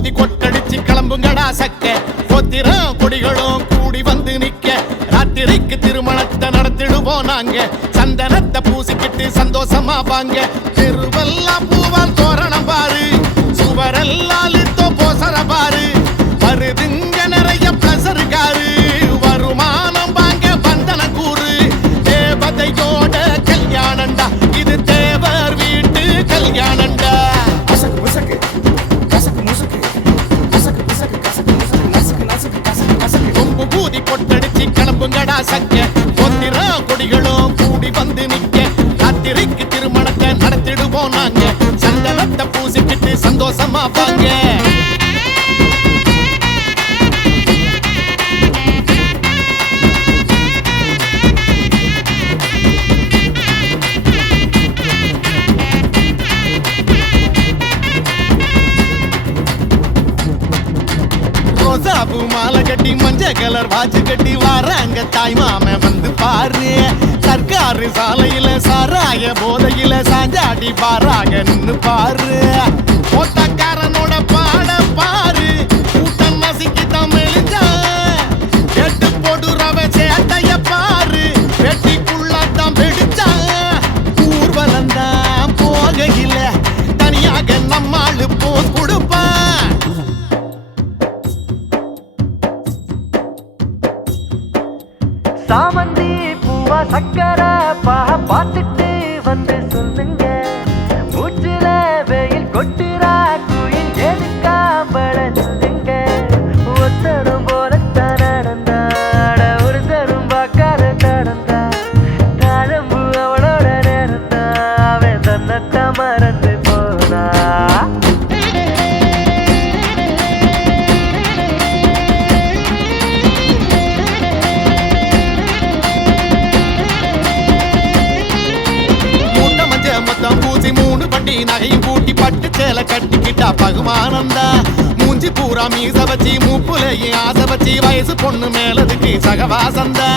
ஊதி கொட்டடிச்சு கிளம்புங்கடா சக்க கோத்திரம் கொடிகளும் கூடி வந்து நிக்க ராத்திரிக்கு திருமணத்தை நடத்திடுவோம் நாங்க சந்தனத்தை பூசிக்கிட்டு சந்தோஷமா வாங்க தெருவெல்லாம் பூவால் தோரணம் பாரு சுவரெல்லாம் லிட்டோ போசர பாரு வருதுங்க நிறைய பிளஸர் காரு வருமானம் வாங்க வந்தன கூறு தேவதையோட கல்யாணண்டா இது தேவர் வீட்டு கல்யாணண்டா கொம்பு பூதி கொட்டடிச்சு கிளம்புங்கடா சக்க கோத்திரம் கொடிகளும் கூடி வந்து நிக்க ராத்திரிக்கு திருமணத்தை நடத்திடுவோம் நாங்க சந்தனத்தை பூசிக்கிட்டு சந்தோஷமா வாங்க ரோசாபு மாலை கட்டி மஞ்சள் கலர் வாட்சி கட்டி வராங்க தாய் மாம வந்து பாரு சர்க்காரு சாலையில சாராய போதையில சாஞ்சாடி பாராக நின்னு பாரு ஓட்டக்காரனோட பாட பாரு கூட்டம் நசிக்கி தமிழ்ச்சா எட்டு போடுறவ சேட்டைய பாரு வெட்டிக்குள்ளதான் வெடிச்சா ஊர்வலந்தான் போகையில தனியாக நம்மாளு போஸ் கொடுப்பான் சாமந்தி பூவா சக்கர பார்த்துட்டு வந்து சொல்லுங்க மூச்சுல வெயில் கொட்டுறா குயில் எதுக்காம்பள சொல்லுங்க ஒத்தரும் போலத்தான் நடந்தாட ஒரு தரும் பார்க்காத கடந்தா தாழம்பு அவளோட நேரந்தா அவன் தன்னத்த மறந்து போனா மூணு பண்டி நகையும் கூட்டி பட்டு சேலை கட்டிக்கிட்டா பகுமானந்தா மூஞ்சி பூரா மீச வச்சி மூப்புலையும் ஆசை வச்சி வயசு பொண்ணு மேலதுக்கு சகவாசந்தா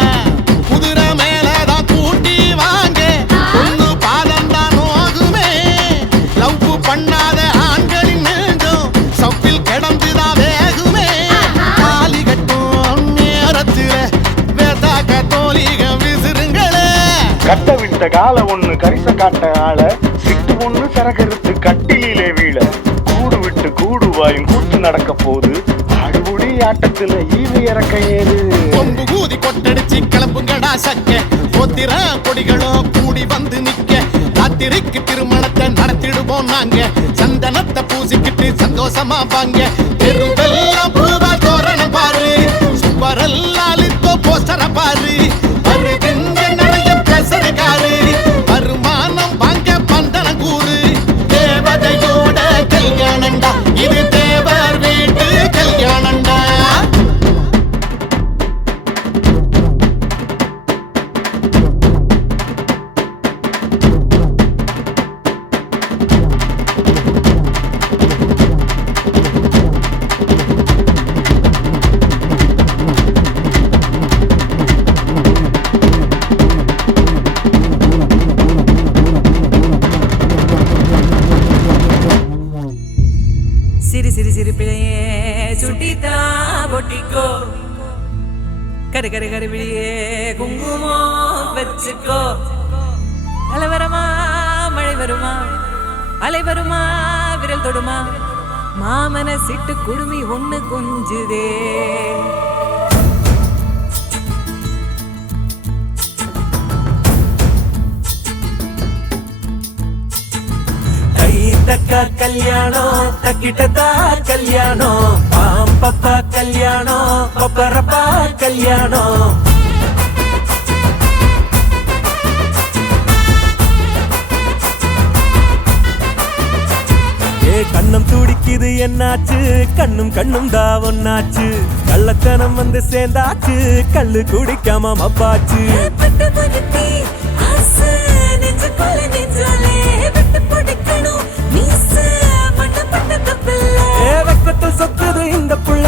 குதிரை மேலதான் கூட்டி வாங்க பொண்ணு பாதந்தா நோகுமே லவ் பண்ணாத ஆண்களின் நெஞ்சம் சப்பில் கிடந்துதான் வேகுமே தாலி கட்டும் நேரத்துல வேதாக்க தோலிகம் விசிறுங்களே கட்ட விட்ட கால ஒண்ணு கரிச காட்ட ஆள சிட்டு ஒண்ணு சரகருத்து கட்டிலே வீழ கூடு விட்டு கூடு வாயும் கூத்து நடக்க போது ஆடுபுடி ஆட்டத்துல ஈவு இறக்க ஏது கொம்பு கூதி கொட்டடிச்சு கிளம்புங்கடா சக்க கோத்திரம் கொடிகளும் கூடி வந்து நிக்க ராத்திரிக்கு திருமணத்தை நடத்திடுவோம் நாங்க சந்தனத்தை பூசிக்கிட்டு சந்தோஷமா வாங்க தெருவெல்லாம் பூவா தோரணம் பாரு சுவரெல்லாம் லிட்டோ போஸ்டர பாரு வருதுங்க நிறைய பிளஸர் காரு வருமானம் வாங்க பந்தன கூறு தேவதையோட கல்யாணண்டா இது தேவர் வீட்டு கல்யாணண்டா சிரி சிரி சிரி பிழையே சுட்டித்தா பொட்டிக்கோ கரு கரு கரு பிழையே குங்குமம் வச்சுக்கோ அலை வருமா மழை வருமா அலை வருமா விரல் தொடுமா மாமன சிட்டு குடுமி ஒண்ணு கொஞ்சுதே தக்கா கல்யாணம் தக்கிட்டதா கல்யாணம் பாம்பப்பா கல்யாணம் பப்பரப்பா கல்யாணம் கண்ணம் துடிக்குது என்னாச்சு கண்ணும் கண்ணும் தான் ஒன்னாச்சு கள்ளத்தனம் வந்து சேர்ந்தாச்சு கள்ளு குடிக்காம மப்பாச்சு வெக்கத்தில் சொத்துது இந்த புள்ள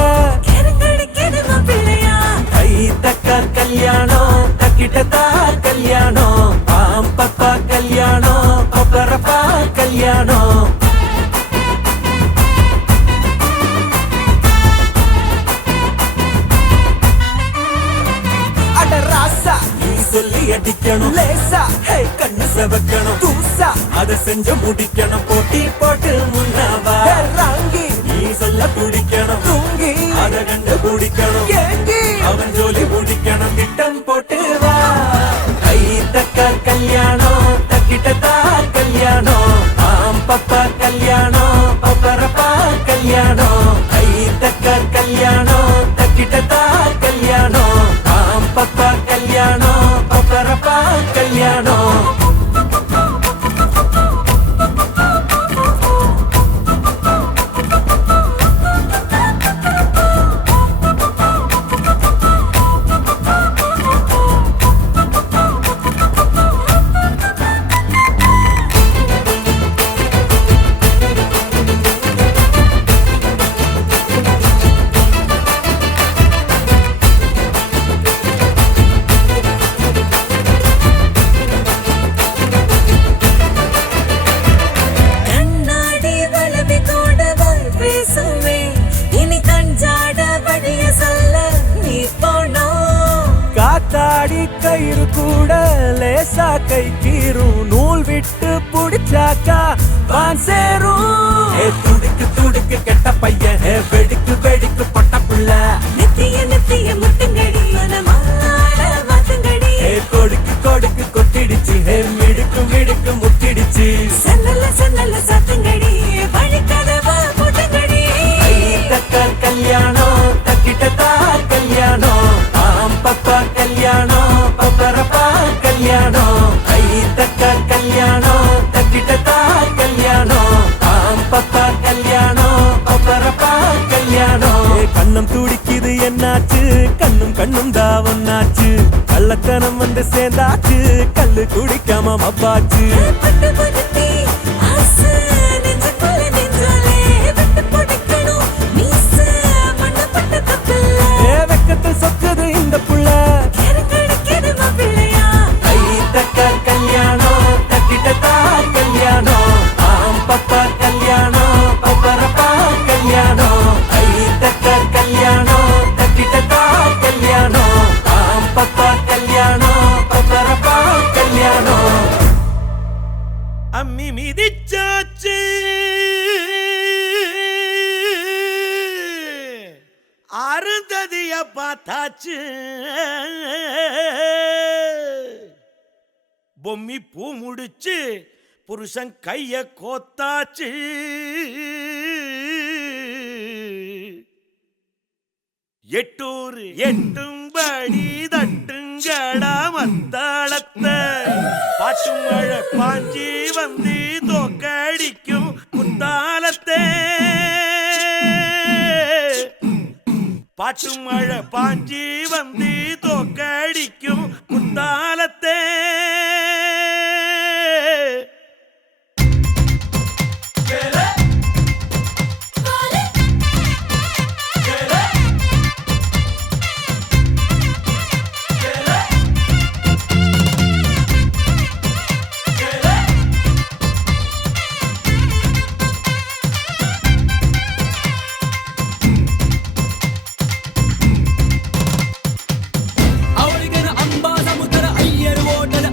கை தக்கா கல்யாணம் தக்கிட்டதா கல்யாணம் பாம்பப்பா கல்யாணம் பப்பரப்பா கல்யாணம் பூச வைக்கணும் தூசா அதை செஞ்சு முடிக்கணும் போட்டி போட்டு முன்னவா ராங்கி நீ சொல்ல பிடிக்கணும் தூங்கி அதை கண்டு பிடிக்கணும் ஏங்கி அவன் ஜோலி பிடிக்கணும் திட்டம் போட்டு வா கை தக்க கல்யாணம் தக்கிட்டதா கல்யாணம் ஆம் பப்பா கல்யாணம் பப்பரப்பா கல்யாணம் கை தக்க கல்யாணம் தக்கிட்டதா கல்யாணம் ஆம் பப்பா கல்யாணம் பப்பரப்பா கல்யாணம் காத்தாடி கயிறு கூட லேசா கை கீரும் நூல் விட்டு புடிச்சாக்கா வான் சேரும் துடுக்கு துடுக்கு கெட்ட பையன் வெடிக்கு வெடிக்கு பொட்ட புள்ள நித்திய நித்திய முட்டுங்கடி மனமாளவாத்துங்கடி கொடுக்கு கொடுக்கு கொத்திடுச்சு மிடுக்கு மிடுக்கு முத்திடுச்சு சன்னல சன்னல சாத்துங்கடி வழிக்கதவா போட்டுங்கடி தக்க கல்யாணம் தக்கிட்டதா கல்யாணம் ஆம் பப்பா கல்யாணம் பப்பரப்பா கல்யாணம் ஐ தக்க கல்யாணம் தக்கிட்டதா கல்யாணம் ஆம் பப்பா கல்யாணம் பப்பரப்பா கல்யாணம் கண்ணம் துடிக்குது என்னாச்சு கண்ணும் கண்ணும் தான் ஒன்னாச்சு கள்ளத்தனம் வந்து சேர்ந்தாச்சு கல்லு குடிக்காம மப்பாச்சு பட்டு படுத்தி ஆசை நெஞ்சுக்குள்ள நெஞ்சாலே விட்டு போட்டுக்கணும் மீச மண்ணப்பட்ட தப்பில்ல வெக்கத்தில் சொக்குது இந்த புள்ள கிடைக்கிறது மாப்பிள்ளையா ஐ தக்க கல்யாணம் தக்கிட்டதா கல்யாணம் ஆம் பப்பா கல்யாணம் பப்பரப்பா கல்யாணம் ஐ தக்க கல்யாணம் தக்கிட்டதா கல்யாணம் ஆம் பப்பா கல்யாணம் பப்பரப்பா கல்யாணம் அம்மி மிதிச்சாச்சு அருந்ததிய பார்த்தாச்சு பொம்மி பூ முடிச்சு புருஷன் கைய கோத்தாச்சு எட்டூர் எட்டும்படி தட்டுங்கடா மத்தாளத்தை பாட்டு மழை பாஞ்சி வந்து தோக்கடிக்கும் குத்தாலத்தை பாட்டு மழை பாஞ்சி வந்து தோக்கடிக்கும் குத்தாலத்தை ಅವರಿಗನ ಅಂಬಾ ಸಮುದ್ರ ಅಯ್ಯರು ಓಟದ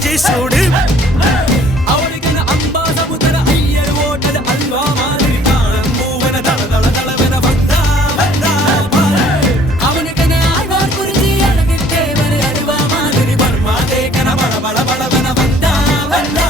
மூஞ்சி சூடு அவளுக்கு அம்பா சமுதர ஐயர் ஓட்டது அல்வா மாதிரி காலம் மூவன தள தள தளவென வந்தா வந்தா அவனுக்கு ஆழ்வார் குறிஞ்சி அழகு தேவர் அல்வா மாதிரி பர்மா தேக்கன பட பட படவென வந்தா வந்தா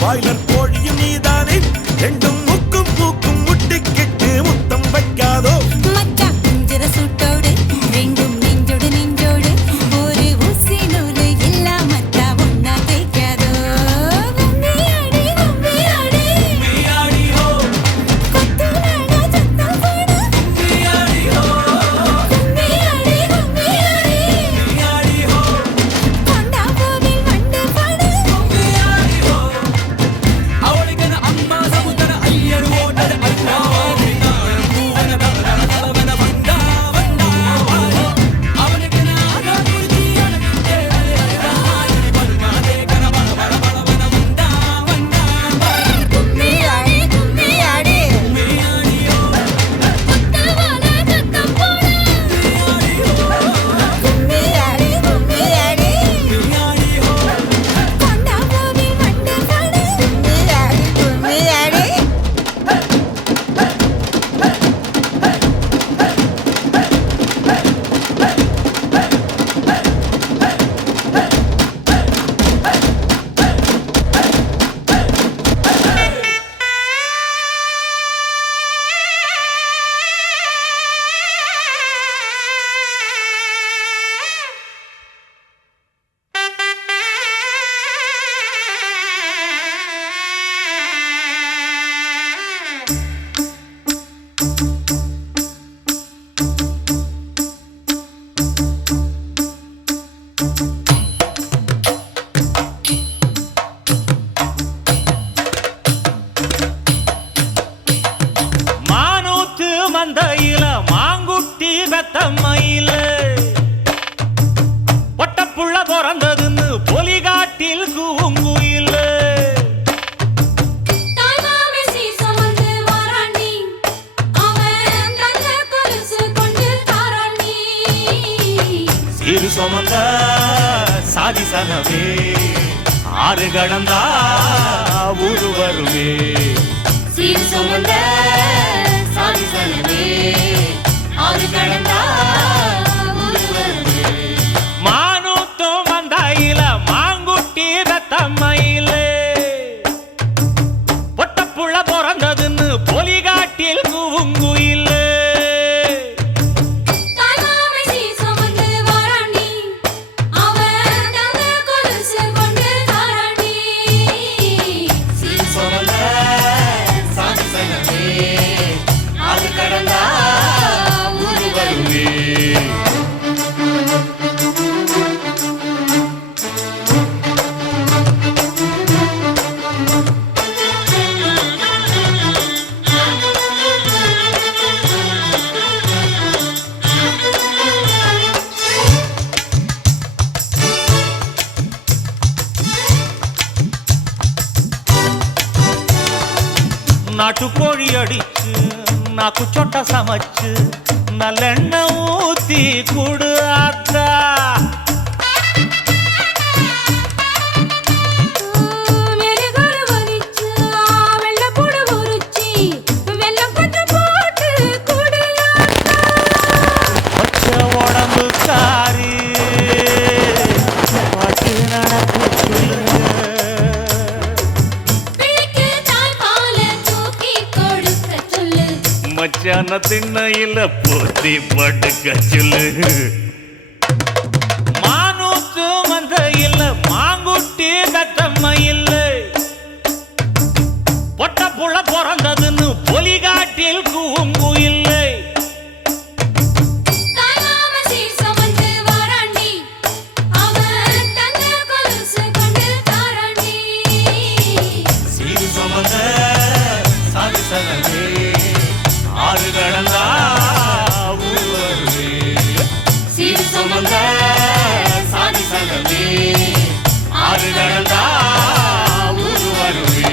பாய்லர் கோழியும் நீதானே ரெண்டும் முக்கும் பூக்கும் முட்டிக்கிட்டு முத்தம் வைக்காதோ மச்சா குஞ்சிர சூட்டோடு ரெண்டும் நெஞ்சோடு நெஞ்சோடு ஒரு ஊசி நூலு இல்லாமத்தா ஒன்னா தைக்காதோ கும்மியாடி கும்மியாடி கும்மியாடி ஹோ கொத்து நாடா சத்தம் போடு கும்மியாடி ஹோ கும்மியாடி கும்மியாடி கும்மியாடி ஹோ கொண்டா பூவில் வண்டு பாடு கும்மியாடி ஹோ அவளுக்கு அம்மா சமுதர ஐயர் ஓட்டது அல்வா மாதிரி காலம் மூவன தள தள தளவென வந்தா வந்தா அவனுக்கு ஆழ்வார் குறிஞ்சி அழகு தேவர் அல்வா மாதிரி பர்மா தேக்கன பட பட படவென வந்தா வந்தா கும்மியாடி கும்மியாடி கும்மியாடி ஹோ கொத்தவால சத்தம் போடு கும்மியாடி ஹோ கும்மியாடி கும்மியாடி கும்மியாடி ஹோ கொண்டா பூவில் வண்டு பாடு கும்மியாடி கும்மியாடி மானூத்து மந்தையில மாங்குட்டி வெத்தம்மையில பொட்டப்புள்ள பிறந்ததுன்னு பொலிகாட்டில் கூங்குயில தாய்மாமே சீசமந்து வாராண்டி அவன் தங்க கொலுசு கொண்டு தாராண்டி சீரு சுமந்த சாதி சனவே ஆறு கடந்தா ஊரு வருமே சீர் சுமந்த சாதி சனவே ஆறு கடந்தா ஊரு வருமே மானூத்தும் மந்தையில மாங்குட்டி வெத்தம்மையில பொட்டப்புள்ள பிறந்ததுன்னு பொலிகாட்டில் கூங்குயில தாய்மாமே சீசமந்து வாராண்டி அவன் தங்க கொலுசு கொண்டு தாராண்டி சீர் சுமந்த சாதி சனவே ஆறு கடந்தா ஊரு வருமே நாட்டுக்கோழி அடிச்சு நாக்கு சொட்ட சமைச்சு நல்லெண்ணெய் ஊத்தி குடு ஆத்தா மத்தியான திண்ணையில போத்தி படுக்க சொல்லு மானூத்து வந்த இல்ல மாங்குட்டி தத்தம்மா இல்ல பொட்ட புள்ள பிறந்ததுன்னு பொலிகாட்டில் கூங்கு இல்லை தாய்மாம சீர் சுமந்து வாராண்டி அவன் தங்க கொலுசு கொண்டு தாராண்டி சீரு சுமந்த சாதி சகலே ஆறு கடந்தா ஊர் வருவே சீரு சுமந்த சாதி சகலே ஆறு கடந்தா ஊர் வருவே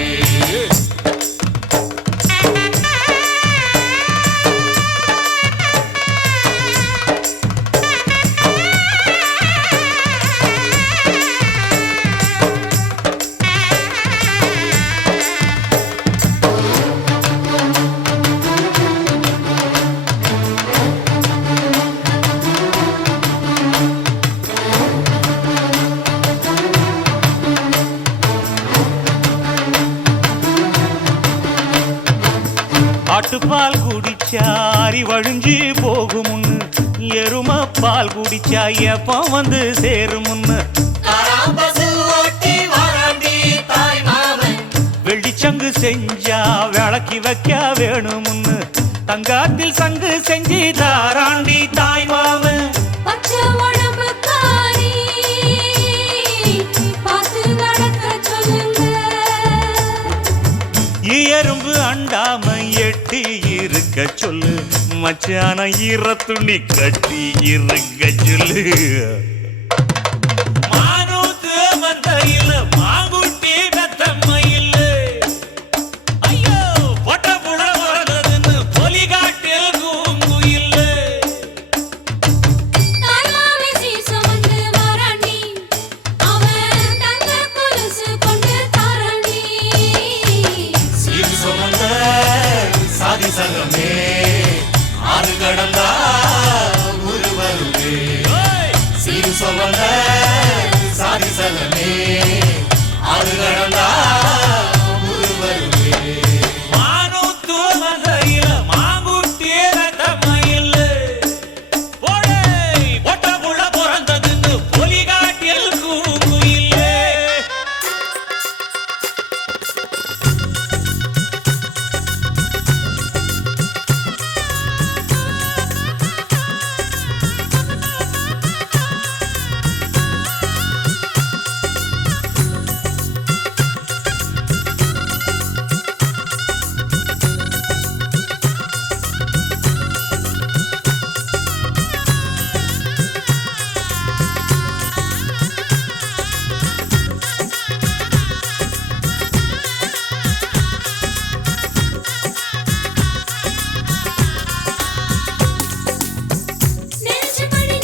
ஆட்டுப்பால் குடிச்சா அரி வழிஞ்சு போகுமுன்னு எரும பால் குடிச்சா எப்ப வந்து சேருமுன்னு வெள்ளிச்சங்கு செஞ்சா விளக்கி வைக்க வேணுமுன்னு தங்காத்தில் சங்கு செஞ்சு தாராண்டி தாய் மாமன் பச்சை உடம்புக்காரி பார்த்து நடக்க சொல்லுங்க எறும்பு அண்டாம எட்டி இருக்க சொல்லு மச்சான ஈர துணி கட்டி இருக்க சொல்லு மானூத்து மந்தையில மாங்குட்டி பெத்தம்மா இல்ல ஐயோ பொட்ட புட வரதுன்னு பொலிகாட்டில் கூங்கு இல்ல தாய்மாம சீர் சுமந்து வாராண்டி அவன் தங்க கொலுசு கொண்டு தாராண்டி சீர் சுமந்த சாதி சங்கமே ஆறு கடந்தா ஊரு வருவே சீர் சுமந்த சாதி சங்கமே ஆறு கடந்தா ஊரு வருவே மானூத்து மந்தையில மாங்குட்டி ரத்தம்மா இல்ல போடே பொட்ட புள்ள பிறந்ததுன்னு பொலிகாட்டில் கூங்கு இல்லை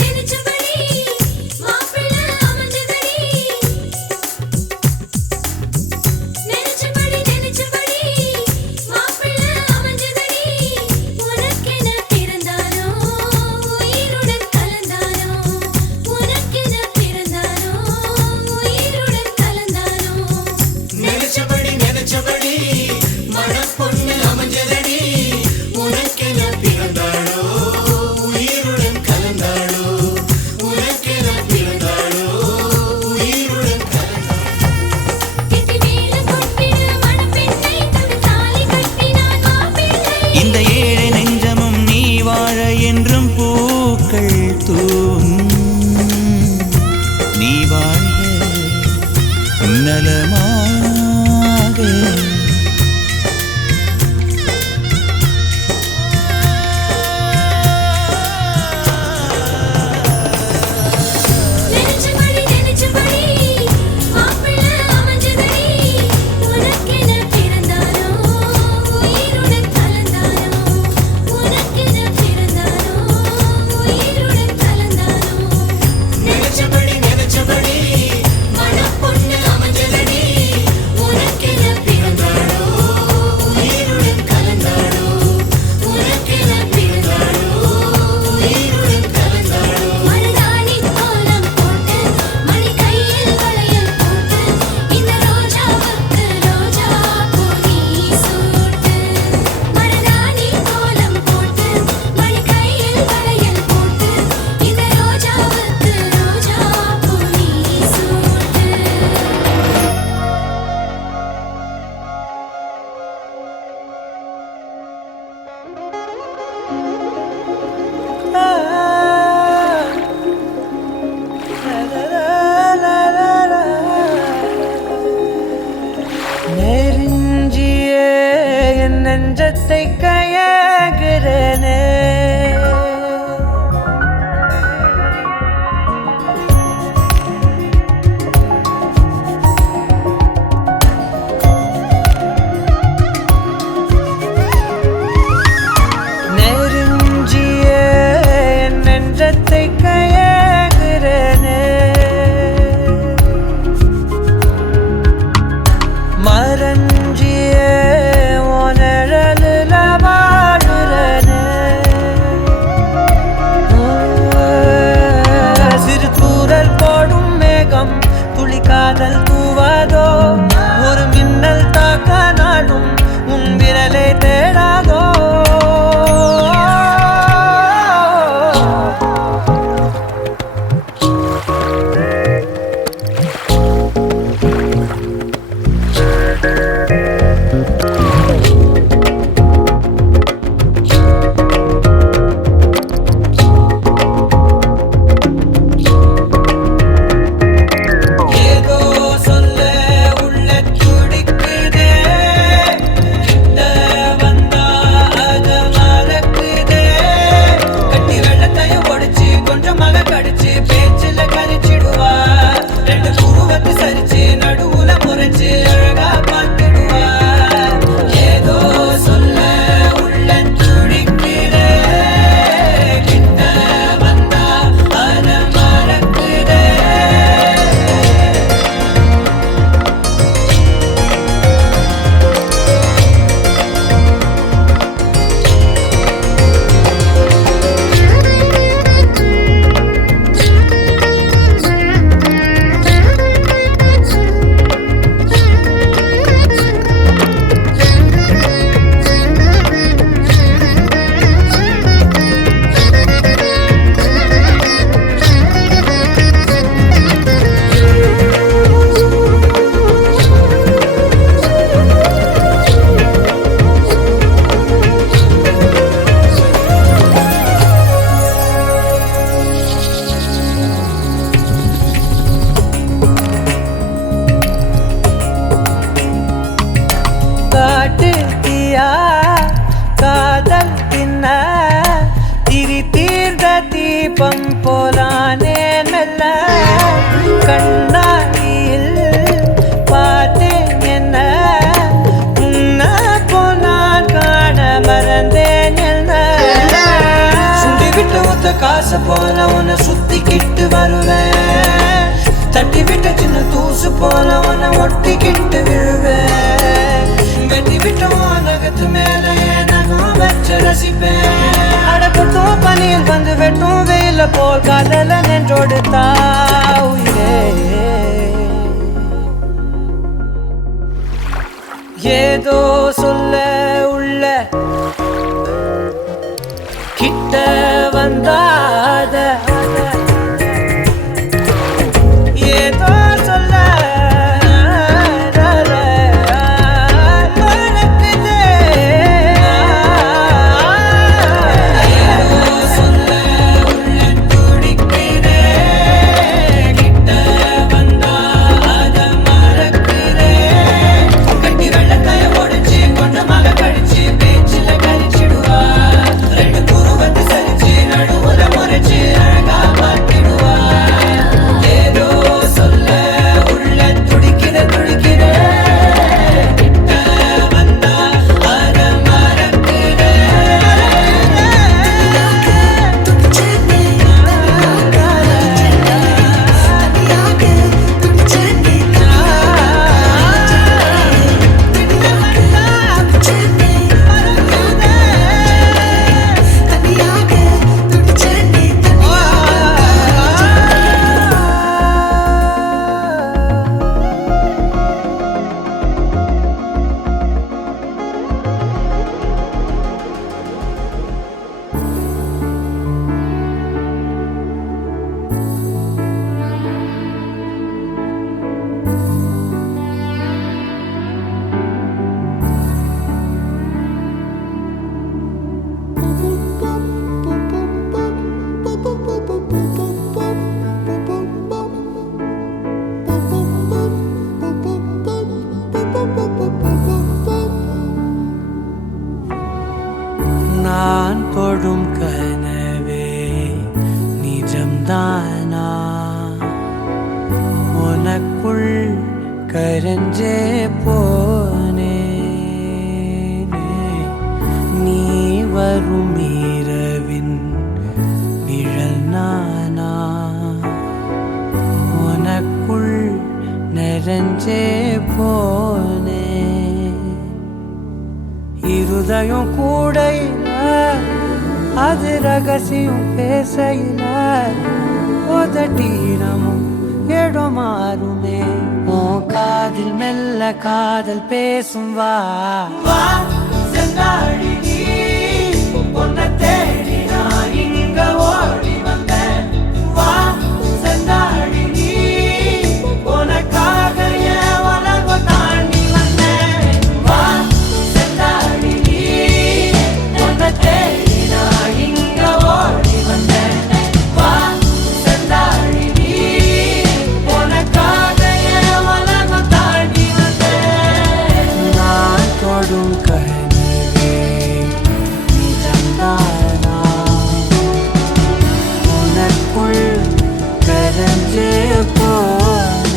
நினைச்சபடி மாப்பிள்ளை அமைஞ்சதடி நினைச்சபடி மாப்பிள்ளை அமைஞ்சதடி உனக்கென பிறந்தானோ உயிருடன் கலந்தானோ உனக்கென பிறந்தானோ உயிருடன் கலந்தானோ நினைச்சபடி மணப்பொண்ணு அமைஞ்சதடி உனக்கென பிறந்தாளோ உயிருடன் கலந்தாளோ உனக்கென பிறந்தாளோ உயிருடன் கெட்டி மேல கொட்டின மணப்பெண்ணை தொடு தாலி கட்டினான் மாப்பிள்ளை இந்த ஏழை நெஞ்சமும் நீ வாழ என்றும் பூக்கள் தூவும் நீ வாழ்க நலமாக நினைச்சபடி மாப்பிள்ளை அமைஞ்சதடி உனக்கென பிறந்தானோ உயிருடன் கலந்தானோ உனக்கென பிறந்தானோ உயிருடன் கலந்தானோ நினைச்சபடி மணப்பொண்ணு அமைஞ்சதடி உனக்கென பிறந்தாளோ காதல் தூவாதோ ஒரு மின்னல் தாக்க நாடும் உன் விரலை தேடாதோ காதல் தின்ன திரி தீர்ந்த தீபம் போலானே மெல்ல கண்ணாடியில் பார்த்தேன் என்ன உன்ன போனான் காண மறந்தேன் என்ன சுண்டி விட்டு ஒத்த காசு போல உன்னை சுத்திக்கிட்டு வருவேன் தட்டி விட்ட சின்ன தூசு போல உன்னை ஒட்டிக்கிட்டு விழுவேன் வெட்டி விட்டோம் நகத்து மேலே நகம் வச்சு ரசிப்பேன் அடப்பட்டும் பனியில் வந்து வெட்டும் வெயில போல் காதல நின்றோடு தாவுயிரே ஏதோ சொல்ல உள்ள கிட்ட வந்தாத ஏதோ சொல்ல நான் தொடும் கனவே நிஜம்தானா உனக்குள் கரஞ்சே போனே நீ வரும் இரவின் நிழல் நானா உனக்குள் நிறைஞ்சே போனே இருதயம் கூடையில அது ரகசியம் பேசையில உதட்டீரமும் இடம் மாறுமே மெல்ல காதல் பேசும் வா வா செந்தாழி நீ பொன்ன தேடி நான் இங்க ஓடி வந்தேன் வா செந்தாழி நீ உனக்காக என் உலகம் தாண்டி வந்தேன் வா செந்தாழி நீ பொன்ன தேடி நான் இங்க ஓடி வந்தேன் வா செந்தாழி நீ உனக்காக என் உலகம் தாண்டி வந்தேன் நான் தொடும் கனிவே நீ தந்தானா உனக்குள் கரஞ்சே போனேன்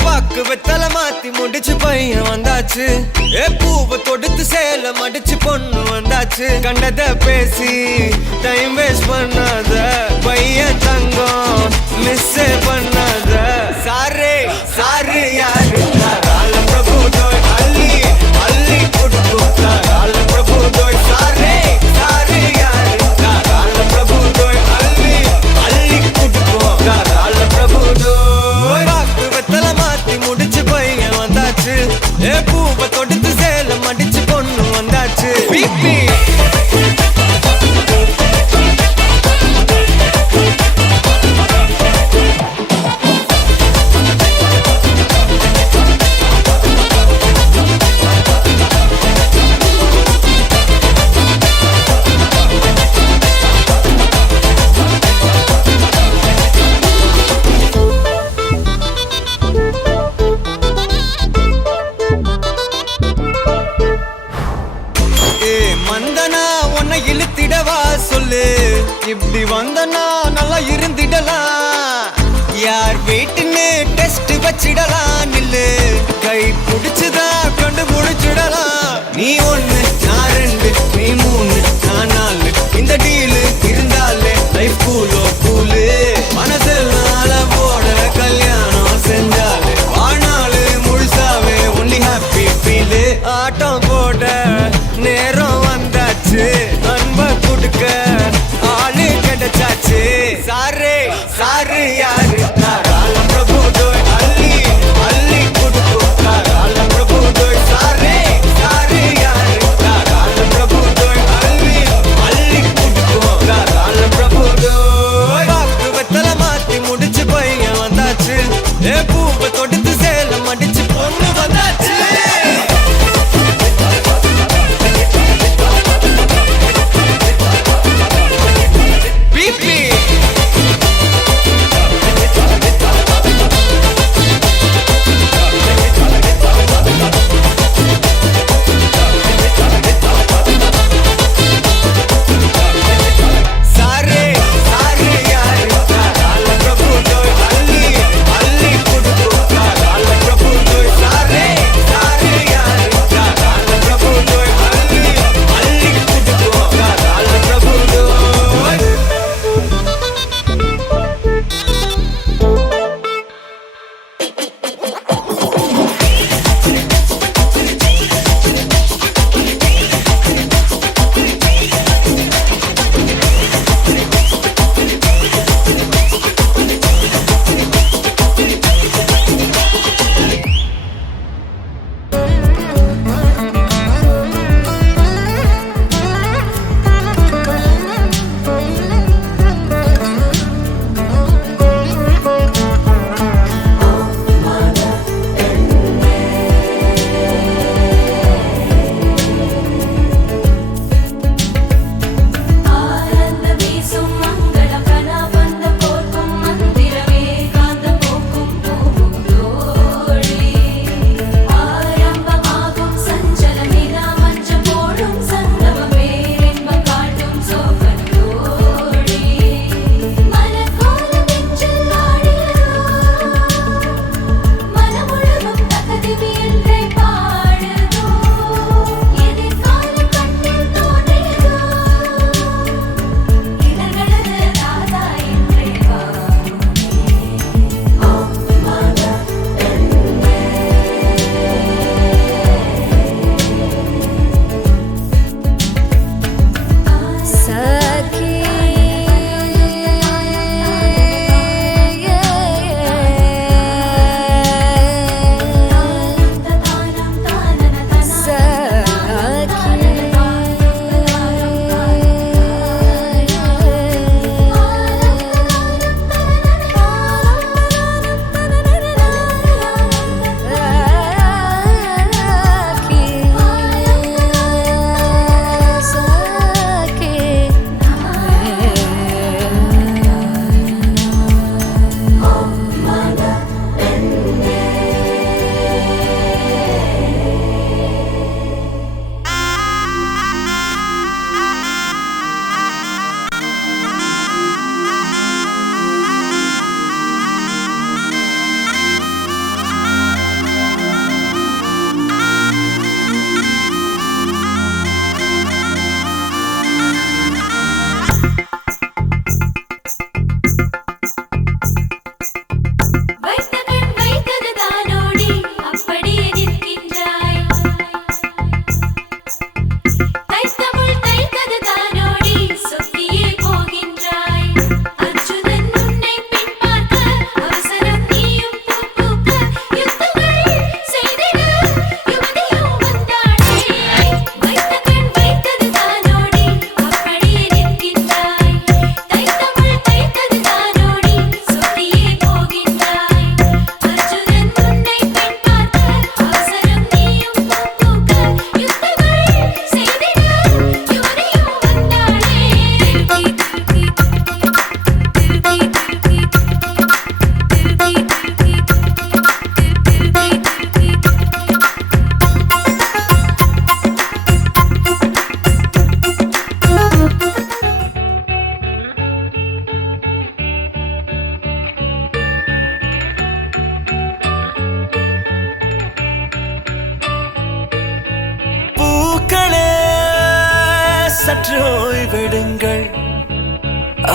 பாக்கு வெத்தல மாத்தி முடிச்சு பையன் வந்தாச்சு பூவை தொடுத்து சேல மடிச்சு பொண்ணு வந்தாச்சு கண்டத பேசி டைம் வேஸ்ட் பண்ணாத பையன் தங்கம் மிஸ் பண்ணாத சாரே சாரு யாரு கால பிரபு தோய் அள்ளி அள்ளி கொடுக்கும் கால பிரபு தோய் சாரே சாரு யாரு கால பிரபு தோய் அள்ளி அள்ளி கொடுக்கும் கால பிரபு தோய் பாக்கு வெத்தல மாத்தி முடிச்சு பையன் வந்தாச்சு பூவை தொடுத்து சேல மடிச்சு பொண்ணு வந்தாச்சு பிபி மந்தனா உன்னை இழுத்திடவா சொல்லு இப்படி வந்தனா நல்லா இருந்திடலாம் யார் வீட்டுன்னு டெஸ்ட் வச்சிடலாம் நில்லு கை பிடிச்சுதா கொண்டு முடிச்சிடலாம் நீ ஒண்ணு நான் ரெண்டு நீ மூணு நான் நாலு இந்த டீலு இருந்தாலே லைஃப் கூலோ கூலு மனசெல்லாம் போட கல்யாணம் செஞ்சாலே வாழ்நாளு முழுசாவே ஒன்லி ஹாப்பி ஃபீலு ஆட்டம் போட நேரம் வந்தாச்சு அன்ப கொடுக்க ஆளு கிடைச்சாச்சு சாரே சாரு யாரு கால பிரபு தோய் அள்ளி அள்ளி கொடுக்கும் கால பிரபு தோய் சாரே சாரு யாரு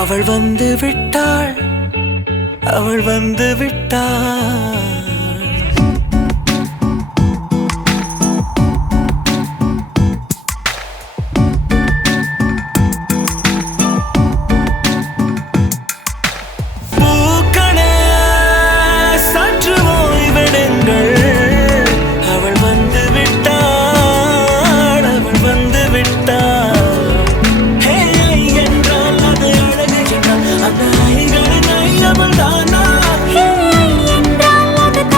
அவள் வந்து விட்டாள், அவள் வந்து விட்டாள். பூக்களே சற்று ஓய்வெடுங்கள், அவள் வந்து விட்டாள், அவள் வந்து விட்டாள். ஹே என்றால் அது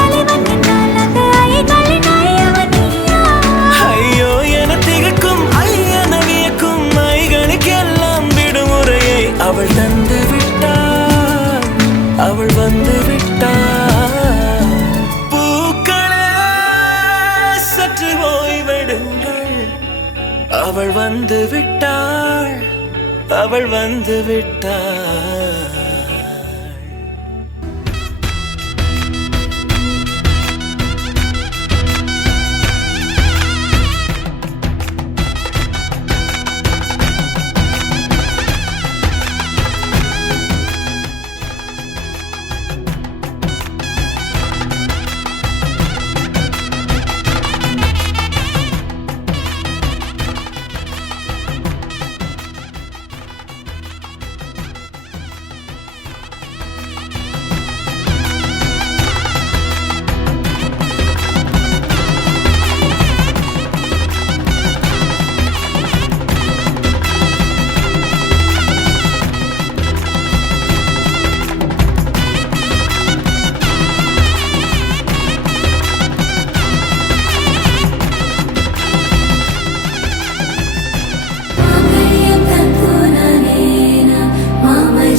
அழகு என்றால் அந்த ஐகளின் ஐ அவள் தானா? ஐயோ என திகக்கும் ஐயன வியக்கும் ஐகளுக்கெல்லாம் விடுமுறையை அவள் தந்து விட்டாள், அவள் வந்து விட்டாள். பூக்களே சற்று ஓய்வெடுங்கள், அவள் வந்து விட்டாள், அவள் வந்து விட்டாள்.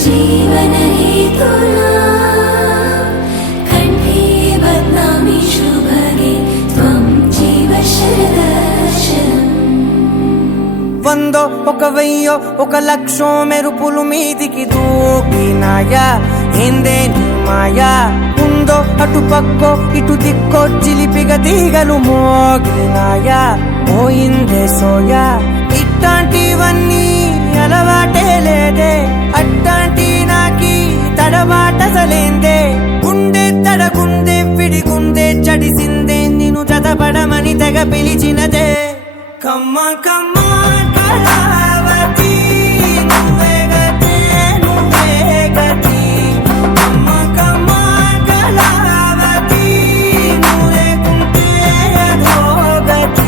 जीवन हेतुना कंठे बदनामी शुभगे त्वं जीव शरदर्शनम्. వందో ఒక వెయ్యో ఒక లక్షో మెరుపులు మీదికి దూకినాయా, ఏందే నీ మాయా? ఉందో అటు పక్కో ఇటు దిక్కో చిలిపిగ తీగలు మోగినాయా, పోయిందే సోయా. ఇట్లాంటివన్నీ అలవాటే లేదే, అట్టాంటి నాకి తడబాటసలేందే. గుండె తడగుండె విడిగుండె చడిసిందే, నిన్ను జతపడమని తెగ పిలిచినదే. కమ్మ కమ్మ కళావతి నువ్వే గతే, నువ్వే గతి. కమ్మ కమ్మ కళావతి నువ్వు లేకుంటే అదో గతి.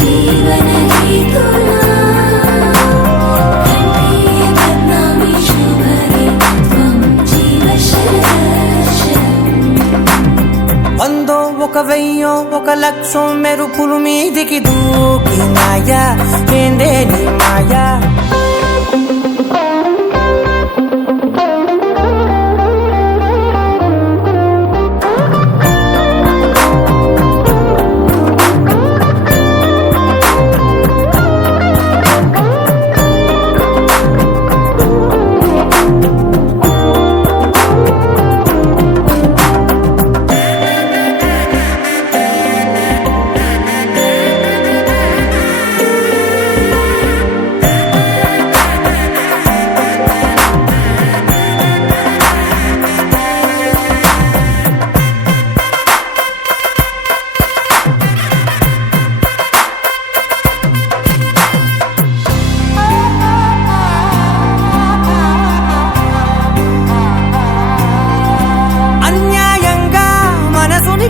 जीवन हेतुना कंठे बदनामी शुभगे त्वं जीव शरदर्शनम्. వందో ఒక వెయ్యో ఒక లక్షో మెరుపులు మీదికి దూకినాయా, ఏందే నీ మాయా?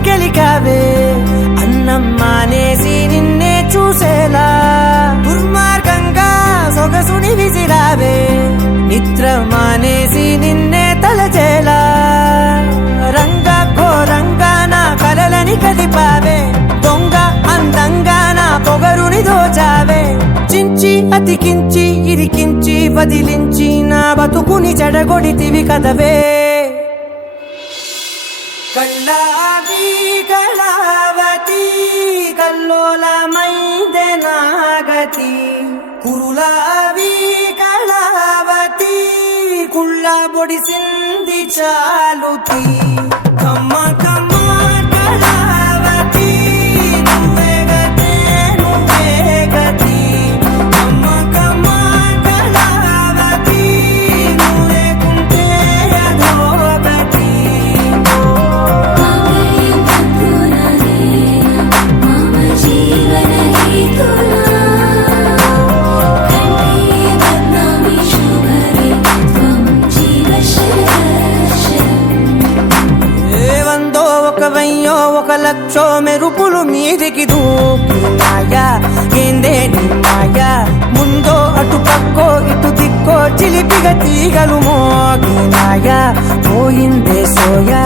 గెలికావే అన్నం మానేసి నిన్నే చూసేలా, దుర్మార్గంగా సొగసుని విసిరావే నిద్ర మానేసి నిన్నే తలచేలా. రంగా ఘోరంగా నా కలలని కదిపావే, దొంగ అందంగా నా పొగరుని దోచావే. చించి అతికించి ఇరికించి వదిలించి నా బతుకుని చెడగొడితివి కదవే. కళ్ళావి కళావతి కల్లోలమైందే నాగతి, కురులావి కళావతి కుళ్ళ బొడిసింది చాలుతి. కమ్మ కమ్మ కళావతి నువ్వే గతే, నువ్వే గతి. పక్కో ఇటు దిక్కో చిలిపిగ తీగలు మోగినాయా పోయిందే సోయా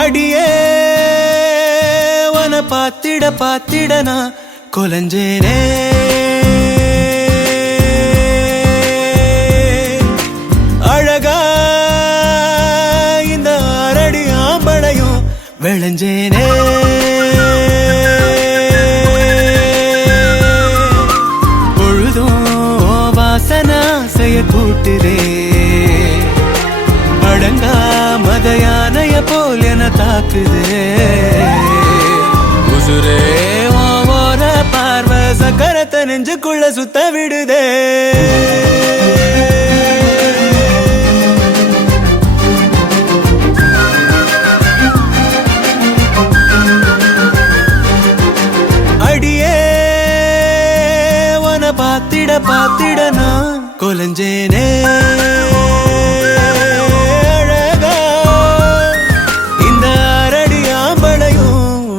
அடியே வன பாத்திட பாத்திடனா கொலஞ்சேனே அழகா இந்த அரடி ஆம்பளையும் விளைஞ்சேனே பொழுதும் வாசனா செய்ய கூட்டுதே அடங்கா மத யானைய போல் என தாக்குதே உசுரே ஓர பார்வை சக்கரத்தை நெஞ்சுக்குள்ள சுத்த விடுதே அடியே வன பாத்திட பாத்திட நான் கொலஞ்சேனே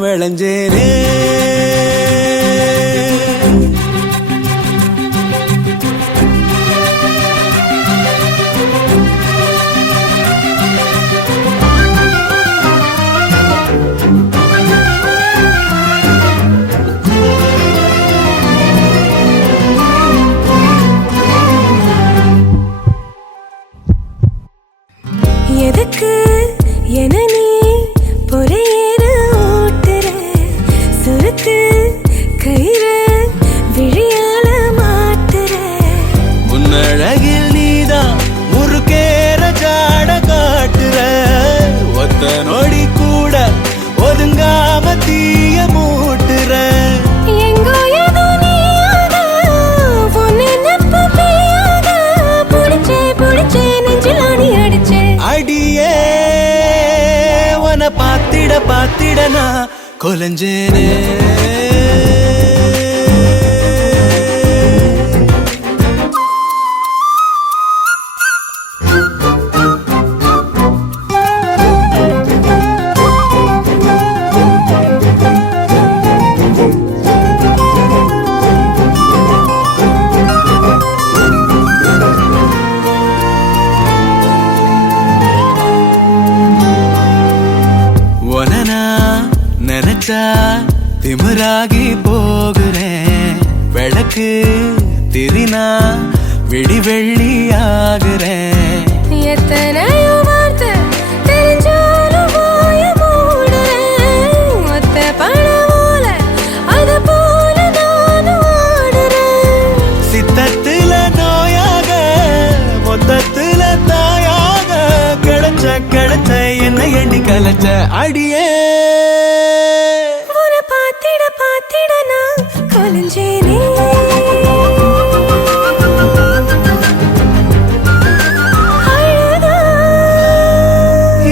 விளைஞ்சேனே எதுக்கு என நீ பொறையேற ஓட்டுற சுருக்கு கயிறு விழியால மாட்டுற முன்னழகில் நீதான் முறுக்கேற ஜாட காட்டுற ஒத்த நொடி கூட ஒதுங்காம தீய மூட்டுற எங்கோ ஏதோ நீயாக பொண்ணு நப்ப பேயாக புடிச்சே நெஞ்சில் ஆணி அடிச்சே அடியே வன பாத்திட பாத்திட நான் கொலஞ்சேனே நினைச்சா திமிராகி போகிறேன் விளக்கு திரினா விடி வெள்ளி ஆகுறேன் எத்தனையோ வார்த்தை தெரிஞ்சாலும் வாய மூடுறேன் ஒத்த பணமோல அது போல நானும் ஆடுறேன் சித்தத்துல நோயாக மொத்தத்துல தாயாக கிடைச்ச என்ன எண்ணி கலைச்ச அடியே பாத்திட நான் கொலஞ்சேனே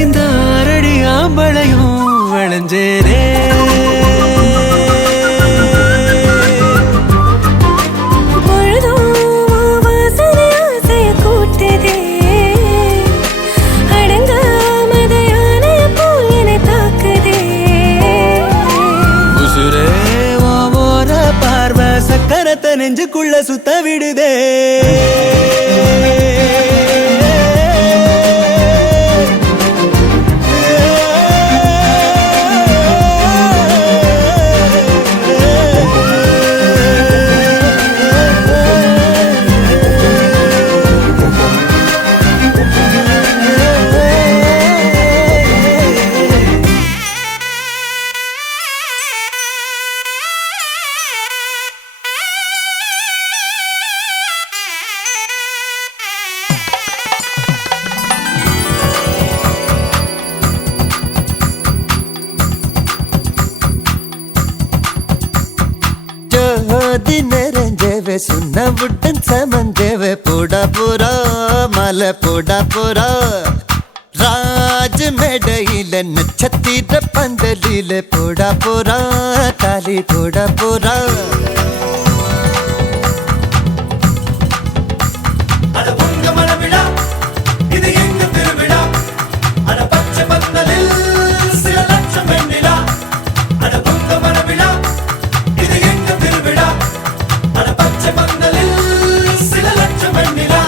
இந்த அரடி ஆம்பளையும் விளைஞ்சேனே பொழுதும் வாசனை ஆசைய கூட்டுதே அடங்காமத யானைய போல் என்னை தாக்குதே உசுரே ஓர பார்வை சக்கரத்தை நெஞ்சுக்குள்ள சுத்த விடுதே சுண்ணவுடன் சமந்தேவ போடா போறா மலை போடா போறா ராஜ மேடையில நட்சத்திர பந்தலில போடா போறா தாலி போடா போறா அட பொங்க மனவிழா இது எங்க திருவிழா அட பச்சை பந்தலில் சில லட்சம் வெண்ணிலா அட பொங்க மனவிழா இது எங்க திருவிழா அட பச்சை பந்தலில் சில லட்சம் வெண்ணிலா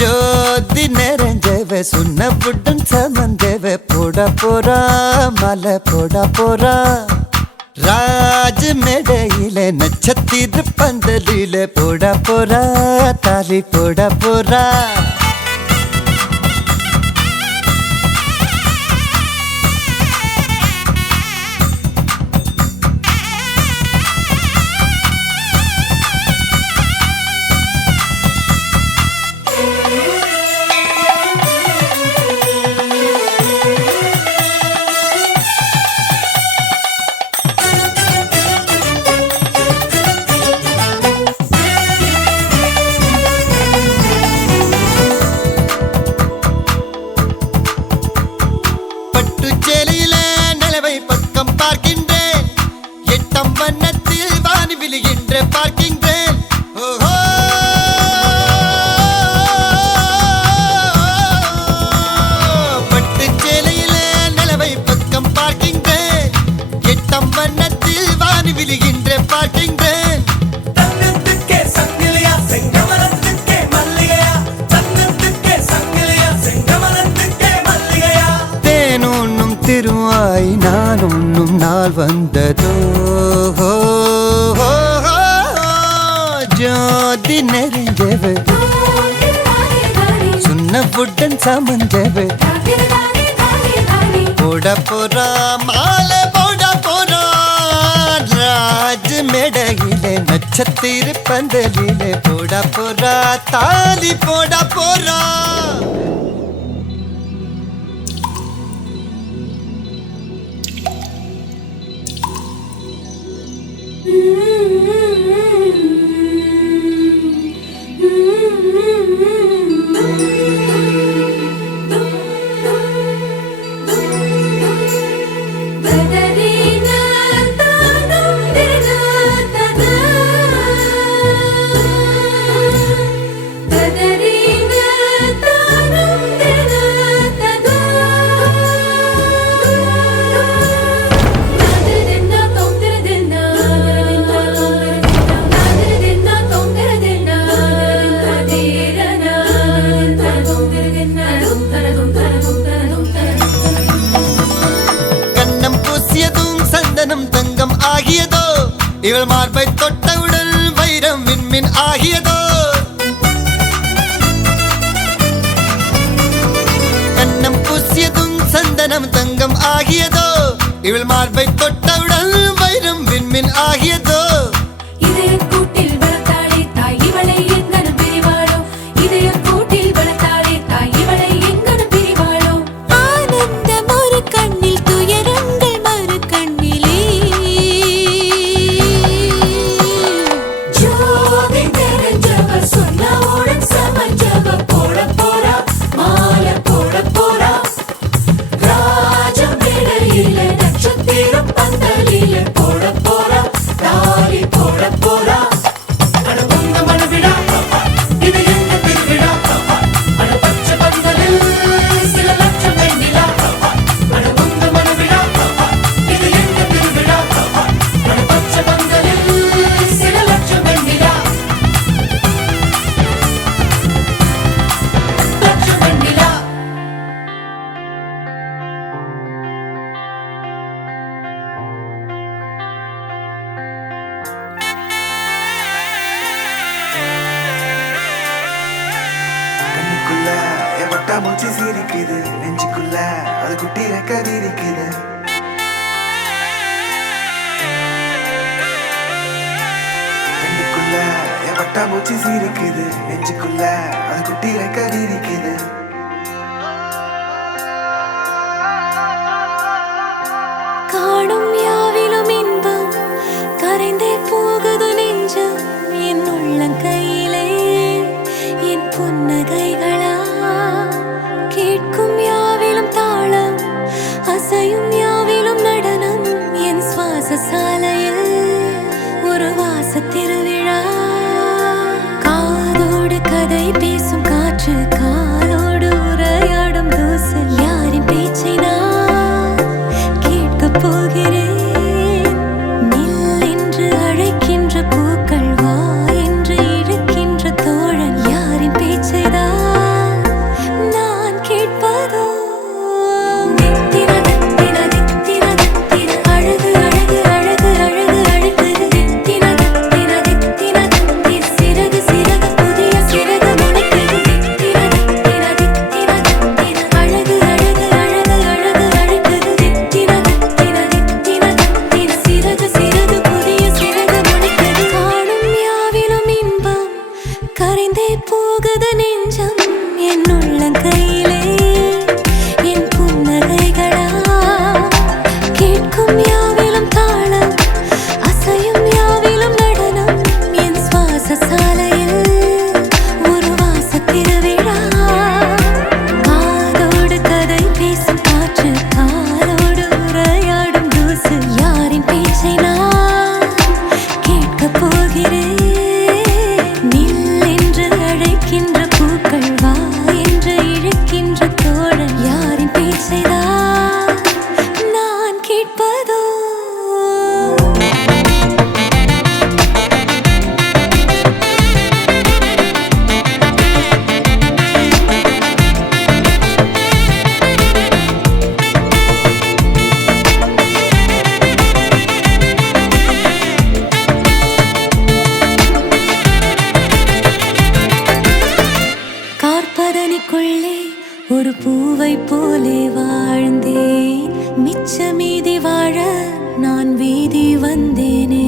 ஜோதி நிறைஞ்சவ சுண்ணவுடன் சமந்தேவ போடா போறா மலை போடா போறா ராஜ மேடையில நட்சத்திர பந்தலில போடா போறா தாலி போடா போறா பட்டுச்சேலையில நிலவை பக்கம் பார்க்கின்றேன் எட்டம் வண்ணத்தில் வானி விழுகின்ற பார்க்கின்றேன் ஓஹோ பட்டுச்சேலையில நிலவை பக்கம் பார்க்கின்றேன் எட்டம் வண்ணத்தில் வானி விழுகின்ற பார்க்கின்றேன் தங்கத்துக்கே சங்கிலியா செங்கமலத்துக்கே மல்லிகையா தங்கத்துக்கே சங்கிலியா செங்கமலத்துக்கே மல்லிகையா தேனுண்ணும் திருவாய் நான் உண்ணும் நாள் வந்ததோ ஜோதி நெறிஞ்சவ சுண்ணவுடன் சமஞ்சவ போட போறா மாலை போட போறா ராஜ மேடையில நட்சத்திர பந்தலில போட போறா தாலி போட போறா கண்ணம் பூசியதும் சந்தனம் தங்கம் ஆகியதோ இவள் மார்பை தொட்டவுடன் வைரம் விண்மின் ஆகியதோ கண்ணம் பூசியதும் சந்தனம் தங்கம் ஆகியதோ இவள் மார்பை தொட்டவுடன் வைரம் விண்மின் ஆகியதோ இதய கூட்டில் வளர்த்தாளே தாய் இவளை எங்கனும் பிரிவாளோ இதய கூட்டில் வளர்த்தாளே தாய் இவளை எங்கனும் பிரிவாளோ ஆனந்தம் ஒரு கண்ணில் துயரங்கள் மறு கண்ணிலே ஜோதி தெரிஞ்சவர் சொன்னவுடன் சமஞ்சவ போட போறா மாலை போட போறா ராஜம் இடையில நட்சத்திரம் பந்தலில போட போறா தாலி போட போறா அட பொங்க மனவிழா இது எங்க திருவிழா அட பச்சை பந்தலில் சில லட்சம் வெண்ணிலா அட பொங்க மனவிழா இது எங்க திருவிழா அட பச்சை பந்தலில் சில லட்சம் வெண்ணிலா லட்சம் வெண்ணிலா கண்ணுக்குள்ள என் வட்டா மூச்சு சீரிக்குது நெஞ்சுக்குள்ள அது குட்டி ரெக்க வீரிக்குது கண்ணுக்குள்ள என் வட்டா மூச்சு சீரிக்குது நெஞ்சுக்குள்ள அது குட்டி ரெக்க வீரிக்குது காணும் யாவிலும் இன்பம் கரைந்தே போகுது நெஞ்சம் என்னுள் கரைந்தே போகுது நெஞ்சம் என் உள்ளங்கையிலே என் புன்னகைகளா கேட்கும் யாவிலும் தாளம் அசையும் யாவிலும் நடனம் என் சுவாச சாலையில் ஒரு வாச திருவிழா காதோடு கதை பேசும் காற்று காலோடு உரையாடும் தூசு யாரின் பேச்சை நான் கேட்கப் போகிறேன் நில் என்று அழைக்கின்ற பூக்கள் வா என்று இழுக்கின்ற தோழன் யாரின் பேச்சை தான் நான் கேட்பதோ கார்பதனிக்குள்ளே ஒரு பூவை போலே வாழ்ந்தேன் மிச்ச மீதி வாழ நான் வீதி வந்தேனே